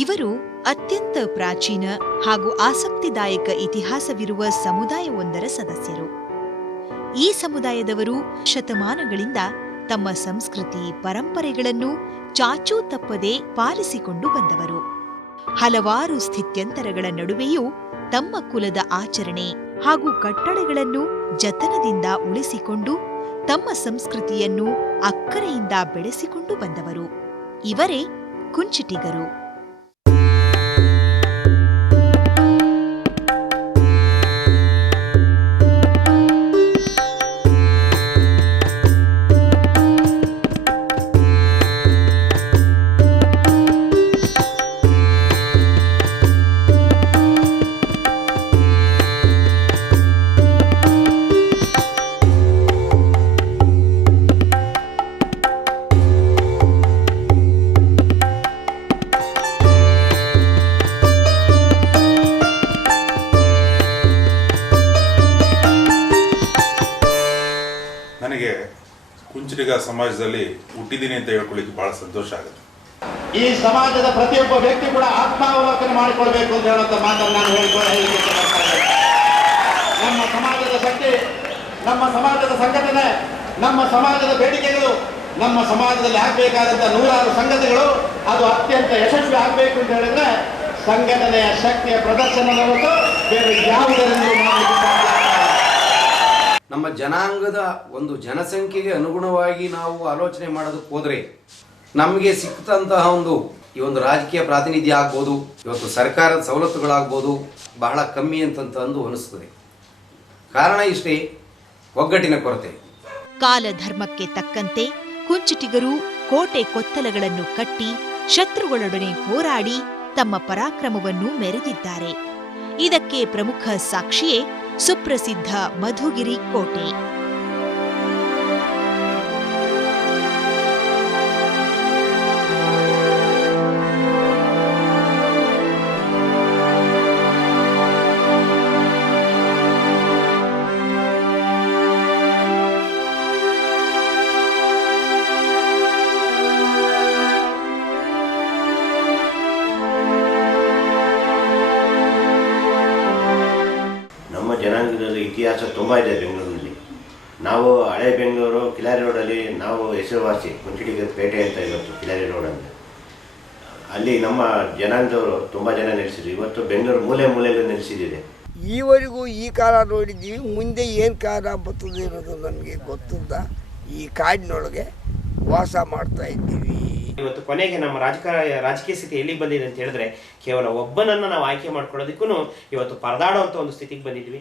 ಇವರು ಅತ್ಯಂತ ಪ್ರಾಚೀನ ಹಾಗೂ ಆಸಕ್ತಿದಾಯಕ ಇತಿಹಾಸವಿರುವ ಸಮುದಾಯವೊಂದರ ಸದಸ್ಯರು. ಈ ಸಮುದಾಯದವರು ಶತಮಾನಗಳಿಂದ ತಮ್ಮ ಸಂಸ್ಕೃತಿ ಪರಂಪರೆಗಳನ್ನು ಚಾಚೂ ತಪ್ಪದೆ ಪಾಲಿಸಿಕೊಂಡು ಬಂದವರು. ಹಲವಾರು ಸ್ಥಿತ್ಯಂತರಗಳ ನಡುವೆಯೂ ತಮ್ಮ ಕುಲದ ಆಚರಣೆ ಹಾಗೂ ಕಟ್ಟಳೆಗಳನ್ನು ಜತನದಿಂದ ಉಳಿಸಿಕೊಂಡು ತಮ್ಮ ಸಂಸ್ಕೃತಿಯನ್ನು ಅಕ್ಕರೆಯಿಂದ ಬೆಳೆಸಿಕೊಂಡು ಬಂದವರು. ಇವರೇ ಕುಂಚಿಟಿಗರು. ನನಗೆ ಕುಂಚಿಟಿಗ ಸಮಾಜದಲ್ಲಿ ಹುಟ್ಟಿದ್ದೀನಿ ಅಂತ ಹೇಳ್ಕೊಳ್ಳಿಕ್ಕೆ ಬಹಳ ಸಂತೋಷ ಆಗುತ್ತೆ. ಈ ಸಮಾಜದ ಪ್ರತಿಯೊಬ್ಬ ವ್ಯಕ್ತಿ ಕೂಡ ಆತ್ಮಾವಲೋಕನ ಮಾಡಿಕೊಳ್ಬೇಕು ಅಂತ ಹೇಳುವಂತ ಮಾತನ್ನು ನಾನು ಹೇಳಿಕೆ ನಮ್ಮ ಸಮಾಜದ ಶಕ್ತಿ, ನಮ್ಮ ಸಮಾಜದ ಸಂಘಟನೆ, ನಮ್ಮ ಸಮಾಜದ ಬೇಡಿಕೆಗಳು, ನಮ್ಮ ಸಮಾಜದಲ್ಲಿ ಆಗಬೇಕಾದಂತ 100 ಸಂಗತಿಗಳು ಅದು ಅತ್ಯಂತ ಯಶಸ್ವಿ ಆಗಬೇಕು ಅಂತ ಹೇಳಿದ್ರೆ ಸಂಘಟನೆಯ ಶಕ್ತಿಯ ಪ್ರದರ್ಶನದ ಹೊರತು ಬೇರೆ ಯಾವುದರಿಂದ ನಮ್ಮ ಜನಾಂಗದ ಒಂದು ಜನಸಂಖ್ಯೆಗೆ ಅನುಗುಣವಾಗಿ ನಾವು ಆಲೋಚನೆ ಮಾಡೋದಕ್ಕೆ ಹೋದರೆ ನಮಗೆ ಸಿಕ್ಕಂತಹ ಈ ಒಂದು ರಾಜಕೀಯ ಪ್ರಾತಿನಿಧ್ಯ ಆಗ್ಬೋದು, ಇವತ್ತು ಸರ್ಕಾರದ ಸವಲತ್ತುಗಳಾಗ್ಬೋದು ಬಹಳ ಕಮ್ಮಿ ಅಂತಂದು ಅನಿಸ್ತದೆ. ಕಾರಣ ಇಷ್ಟೇ, ಒಗ್ಗಟ್ಟಿನ ಕೊರತೆ. ಕಾಲಧರ್ಮಕ್ಕೆ ತಕ್ಕಂತೆ ಕುಂಚಿಟಿಗರು ಕೋಟೆ ಕೊತ್ತಲಗಳನ್ನು ಕಟ್ಟಿ ಶತ್ರುಗಳೊಡನೆ ಹೋರಾಡಿ ತಮ್ಮ ಪರಾಕ್ರಮವನ್ನು ಮೆರೆದಿದ್ದಾರೆ. ಇದಕ್ಕೆ ಪ್ರಮುಖ ಸಾಕ್ಷಿಯೇ ಸುಪ್ರಸಿದ್ಧ ಮಧುಗಿರಿ ಕೋಟೆ. ಜನಾಂಗದಲ್ಲಿ ಇತಿಹಾಸ ತುಂಬ ಇದೆ ಬೆಂಗಳೂರಿನಲ್ಲಿ. ನಾವು ಹಳೆ ಬೆಂಗಳೂರು ಕಿಲಾರಿ ರೋಡಲ್ಲಿ ನಾವು ಹೆಸರುವಾಸಿ, ಕುಂಚಿಟಿಗ ಪೇಟೆ ಅಂತ ಇವತ್ತು ಕಿಲಾರಿ ರೋಡ್ ಅಂತ. ಅಲ್ಲಿ ನಮ್ಮ ಜನಾಂಗದವರು ತುಂಬ ಜನ ನೆಲೆಸಿದ್ರು. ಇವತ್ತು ಬೆಂಗಳೂರು ಮೂಲೆಯಲ್ಲಿ ನೆಲೆಸಿದೆ. ಈವರೆಗೂ ಈ ಕಾಲ ನೋಡಿದ್ದೀವಿ, ಮುಂದೆ ಏನು ಕಾಲ ಬರ್ತದೆ ಅನ್ನೋದು ನಮಗೆ ಗೊತ್ತಿಲ್ಲ. ಈ ಕಾಡಿನೊಳಗೆ ವಾಸ ಮಾಡ್ತಾ ಇದ್ದೀವಿ. ಇವತ್ತು ಕೊನೆಗೆ ನಮ್ಮ ರಾಜಕೀಯ ಸ್ಥಿತಿ ಎಲ್ಲಿಗೆ ಬಂದಿದೆ ಅಂತ ಹೇಳಿದ್ರೆ ಕೇವಲ ಒಬ್ಬನನ್ನು ನಾವು ಆಯ್ಕೆ ಮಾಡ್ಕೊಳ್ಳೋದಕ್ಕೂ ಇವತ್ತು ಪರದಾಡುವಂಥ ಒಂದು ಸ್ಥಿತಿಗೆ ಬಂದಿದ್ವಿ.